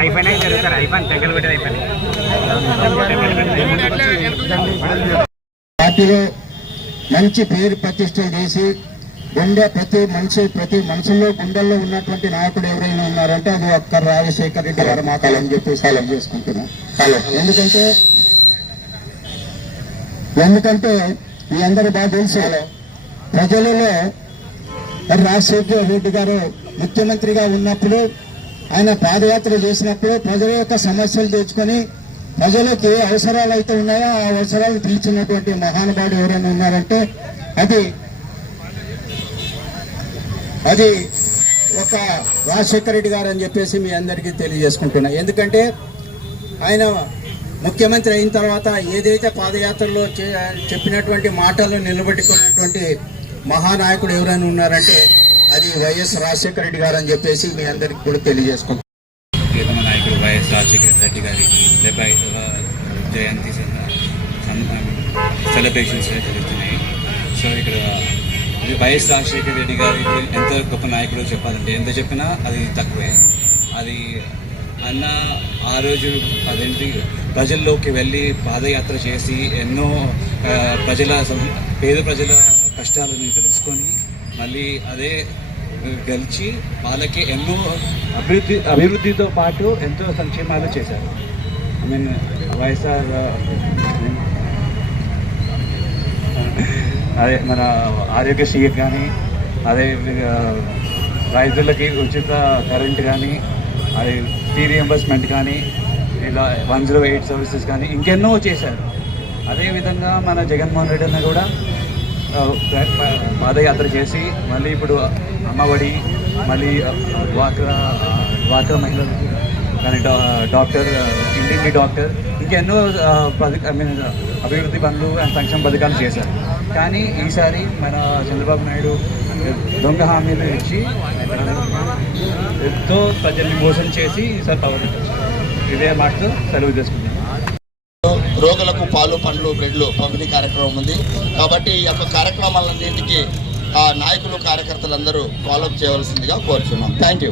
అయిపోయినాయి జరుగుతారు అయిపోయింది పెట్టేది అయిపోయింది పార్టీలో మంచి పేరు ప్రతిష్టలు చేసి గుండె ప్రతి మనిషి ప్రతి మనుషుల్లో గుండెల్లో ఉన్నటువంటి నాయకుడు ఎవరైనా ఉన్నారంటే అది ఒక్క రాజశేఖర్ రెడ్డి గారు మాకాలని చెప్పి సెలవు చేసుకుంటున్నాం. ఎందుకంటే ఎందుకంటే మీ అందరూ బాగా తెలుసు ప్రజలలో రాజశేఖర్ రెడ్డి గారు ముఖ్యమంత్రిగా ఉన్నప్పుడు ఆయన పాదయాత్ర చేసినప్పుడు ప్రజల యొక్క సమస్యలు తెచ్చుకొని ప్రజలకు ఏ అవసరాలు అయితే ఉన్నాయో? ఆ అవసరాలు తీర్చినటువంటి మహానుభావుడు ఎవరైనా ఉన్నారంటే అది అది ఒక రాజశేఖర రెడ్డి గారు అని చెప్పేసి మీ అందరికీ తెలియజేసుకుంటున్నా. ఎందుకంటే ఆయన ముఖ్యమంత్రి అయిన తర్వాత ఏదైతే పాదయాత్రలో చే- చెప్పినటువంటి మాటలు నిలబెట్టుకున్నటువంటి మహానాయకుడు ఎవరైనా ఉన్నారంటే అది వైఎస్ రాజశేఖర రెడ్డి గారు అని చెప్పేసి మీ అందరికి కూడా తెలియజేసుకుంటాం ప్రియతమ నాయకుడు వైఎస్ రాజశేఖర రెడ్డి గారి డెబ్బై ఐదవ జయంతి సెలబ్రేషన్స్ జరుగుతున్నాయి. సో ఇక్కడ వైఎస్ రాజశేఖర రెడ్డి గారి ఎంత గొప్ప నాయకుడు చెప్పాలంటే ఎంత చెప్పినా అది తక్కువే. అది అన్న ఆ రోజు అదేంటి ప్రజల్లోకి వెళ్ళి పాదయాత్ర చేసి ఎన్నో ప్రజల సం- పేద ప్రజల కష్టాలను తెలుసుకొని మళ్ళీ అదే గెలిచి వాళ్ళకి ఎన్నో అభివృద్ధి అభివృద్ధితో పాటు ఎంతో సంక్షేమాలు చేశారు. ఐ మీన్ వైఎస్ఆర్ uh, అదే మన ఆరోగ్యశ్రీ కానీ అదే uh, రైతులకి ఉచిత కరెంట్ కానీ అది ఫీ రియంబర్స్మెంట్ కానీ ఇలా వన్ జీరో ఎయిట్ సర్వీసెస్ కానీ ఇంకెన్నో చేశారు. అదేవిధంగా మన జగన్మోహన్ రెడ్డి అన్న కూడా పాదయాత్ర చేసి మళ్ళీ ఇప్పుడు అమ్మఒడి మళ్ళీ డ్వాక్రా డ్వాక్రా మహిళలు కానీ డా డాక్టర్ ఇంటింటి డాక్టర్ ఇంకెన్నో ఆ, ఐ మీన్ అభివృద్ధి పనులు అండ్ సంక్షేమ పథకాలు చేశారు. కానీ ఈసారి మన చంద్రబాబు నాయుడు దొంగ హామీలు ఇచ్చి ఎంతో ప్రజల్ని మోసం చేసి ఈసారి పవన్ ఇదే మాటతో సెలవు చేసుకుంటున్నాను రోగులకు పాలు పండ్లు బ్రెడ్లు పంపిణీ కార్యక్రమం ఉంది. కాబట్టి ఈ యొక్క కార్యక్రమాలన్నింటికి ఆ నాయకులు కార్యకర్తలందరూ ఫాలోఅప్ చేయవలసిందిగా కోరుచున్నాం. థ్యాంక్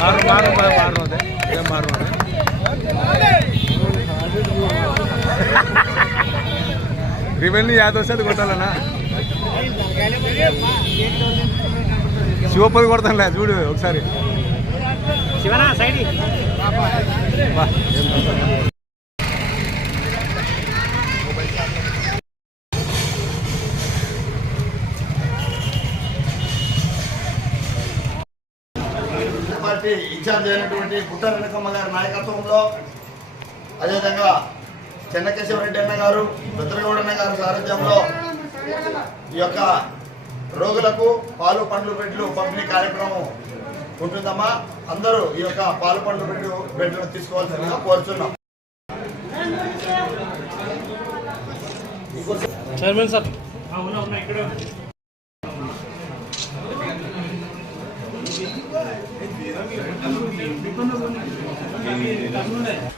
ಮಾರು ಮಾರು ಮಾರೋದೆ ಇದೆ ಮಾರೋದೆ ರಿವೆನ್ಯೂ ಯಾವ್ದು ವರ್ಷ ಅದು ಗೊತ್ತಲ್ಲಣ್ಣ ಶಿವಪ್ಪದ ಕೊಡ್ತಾನಲ್ಲ చూడు ఒకసారి శివనా సైడ్ పార్టీ ఇన్ఛార్జ్ అయినటువంటి గుట్ట వెనకమ్మ గారి నాయకత్వంలో అదేవిధంగా చెన్నకేశవరెడ్డి అన్న గారు రుద్రగౌడ అన్న గారి సారథ్యంలో ఈ యొక్క రోగులకు పాలు పండ్లు బెడ్లు పంపిణీ కార్యక్రమం ఉంటుందమ్మా. అందరూ ఈ యొక్క పాలు పండ్లు బెడ్లు బెడ్లను తీసుకోవాల్సిందిగా కోరుచున్నాం. Chairman sir. है